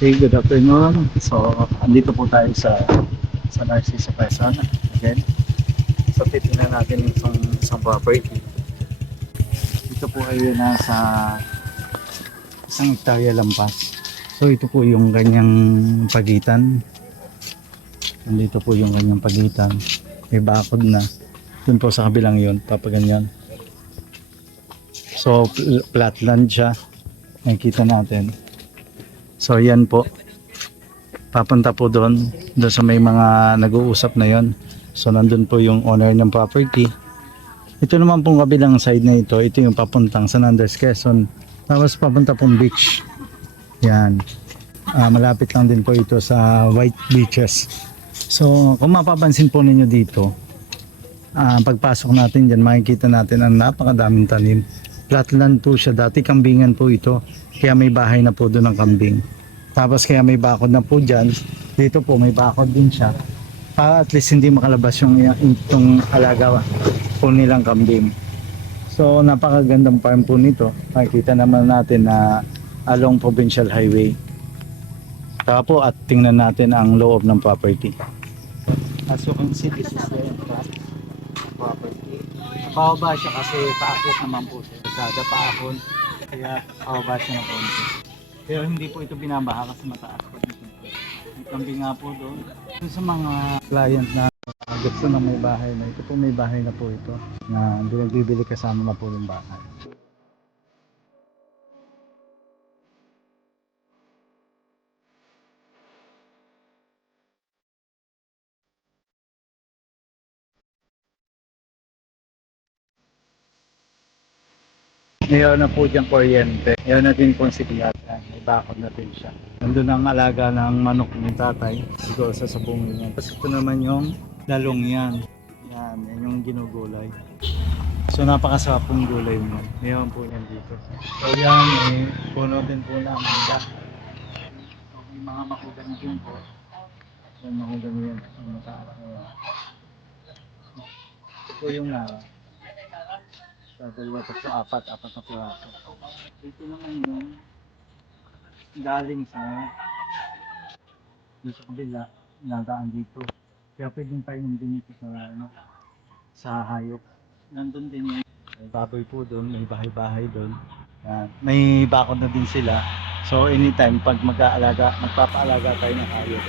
Hey, good afternoon. So, andito po tayo sa Narciso Quezon again. So, titingnan natin yung isang property. Ito po ay nasa isang hektarya lampas. So, ito po yung kanyang pagitan. Andito po yung kanyang pagitan. May bakod na. Dun po sa kabilang yun, papaganyan. So, flatland siya. Nakikita natin. So, yan po. Papunta po doon sa may mga nag-uusap na yon. So nandun po yung owner ng property. Ito naman pong kabilang side na ito yung papuntang San Andres, Quezon. Tapos papunta pong beach. Yan. Malapit lang din po ito sa White Beaches. So kung mapapansin po ninyo dito, pagpasok natin dyan, makikita natin ang napakadaming tanim. Flatland po siya. Dati kambingan po ito. Kaya may bahay na po doon ng kambing. Tapos kaya may bakod na po dyan. Dito po may bakod din siya. Para at least hindi makalabas itong alaga po nilang kambing. So napakagandang farm po nito. Makikita naman natin na along Provincial Highway. Saka po at tingnan natin ang loob ng property. As you can see, this is the entrance ng property. Pababa siya kasi paakyat naman po siya. Sada paahon. Kaya pababa siya ng konti. Pero hindi po ito binabaha kasi mataas po dito. May kambing nga po doon. Sa mga client na gusto na may bahay na ito po, may bahay na po ito na bibili kasama na po yung bahay. Ngayon na po diyang kuryente. Ngayon na din po si Piata. May bakod na din siya. Nandun ang alaga ng manok ng tatay. Siguro sa sabong niya. Tapos ito naman yung lalong yan. Yan yung ginugulay. So napakasarap pong gulay mo. Ngayon po yan dito. So yan, puno din po na mangga. So may mga makugan din po. Yan makugan yan. Ang mataas na yan. Ito po yung sa dalawa, tatlo, apat na piraso. Ito naman yung galing dito sa kabila, nadaan dito. Kaya pwedeng tayo din dito sa hayop. Nandun din yung may baboy po doon, may bahay-bahay doon. Yan. May bakod na din sila. So anytime pag magpapaalaga tayo ng hayop,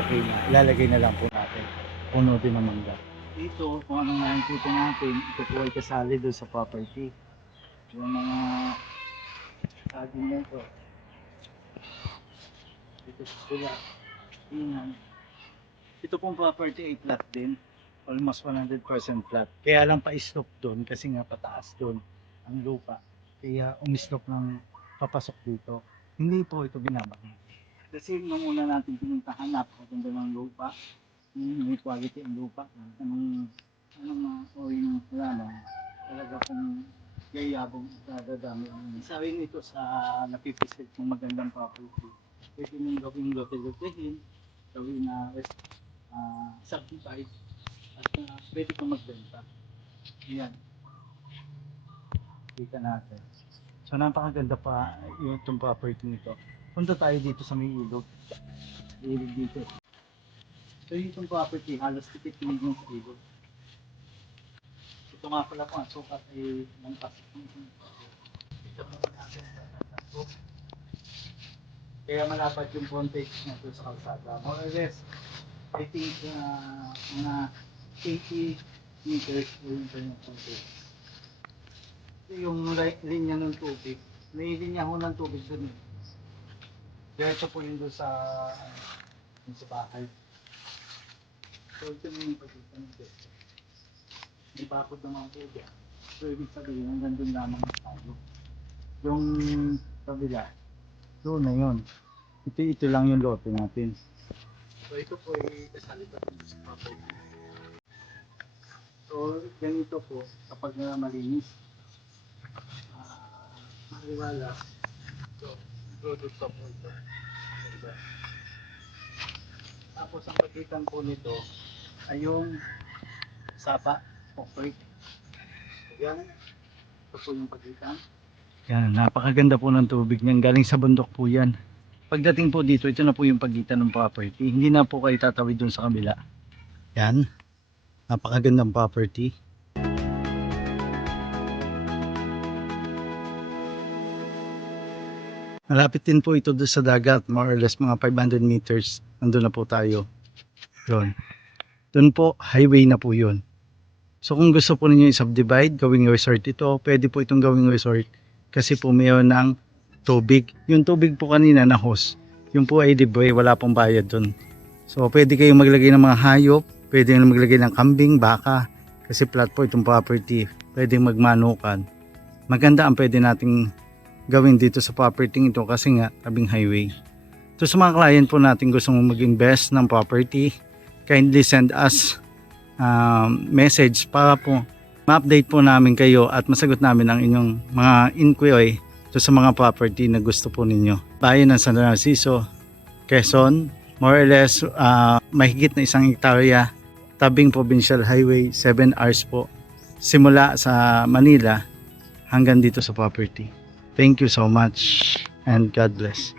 okay na. Ilalagay na lang po natin. Puno din ng mangga. Dito, kung anong nakikita natin, ito po ay kasali doon sa property. Yung mga saging na ito, dito sa sila. Yan. Ito pong property ay flat din. Almost 100% flat. Kaya lang pa-stop doon kasi nga pataas doon ang lupa. Kaya umislop ng papasok dito. Hindi po ito binabaha. Kasi nung una natin pinuntahan, napakaganda ng lupa. May quality ang lupa. Anong oil ng halaman. Talaga kung yayabong dadami. Sabi nito sa napipisit ng magandang property. Pwede nyung gawing lote-lotehin, gawin na subdivide at pwede kang magbenta. Yan, kita natin. So napakaganda pa itong property nito. Punta tayo dito sa may ilog. Ilog dito. So itong property halos tipid million sa ilog. Ito nga pala po ang sukat ay ng pasok. Ito naman natin sa kaya malapad yung frontage niya doon sa kalsada. More or less, I think mga 80 meters yung kanyang frontage. Yung linya ng tubig, may linya ho ng tubig dun eh. Diretso po yun doon yung sa bahay. So ito na yung pagkitan ng diretso. May bakod naman po dyan. So ibig sabihin, hanggang doon lamang tayo. Yung kabila, doon na yun. Ito lang yung lote natin. So ito po ay kasali pa dito sa property. So ganito po, kapag malinis, maliwala, so product pa po ito. Diba? Tapos ang pagitan po nito ay yung sapa, concrete. Yan, ito po yung pagitan. Yan, napakaganda po ng tubig niyan. Galing sa bundok po yan. Pagdating po dito, ito na po yung pagitan ng property. Hindi na po kayo tatawid dun sa kabila. Yan. Napakagandang property. Malapit din po ito doon sa dagat. More or less mga 500 meters. Nandun na po tayo. Yun. Doon po, highway na po yun. So kung gusto po ninyo i-subdivide, gawing resort ito, pwede po itong gawing resort. Kasi po mayroon ng tubig. Yung tubig po kanina na hose. Yung po ay libre, wala pong bayad doon. So pwede kayong maglagay ng mga hayop, pwede kayong maglagay ng kambing, baka. Kasi flat po itong property. Pwede magmanukan. Maganda ang pwede nating gawin dito sa property ito kasi nga tabing highway. So sa mga client po natin gustong mag-invest ng property, kindly send us message para po ma-update po namin kayo at masagot namin ang inyong mga inquiry sa mga property na gusto po ninyo. Bayan ng San Narciso, Quezon, more or less mahigit na 1 hektarya, tabing provincial highway, 7 hours po simula sa Manila hanggang dito sa property. Thank you so much and God bless.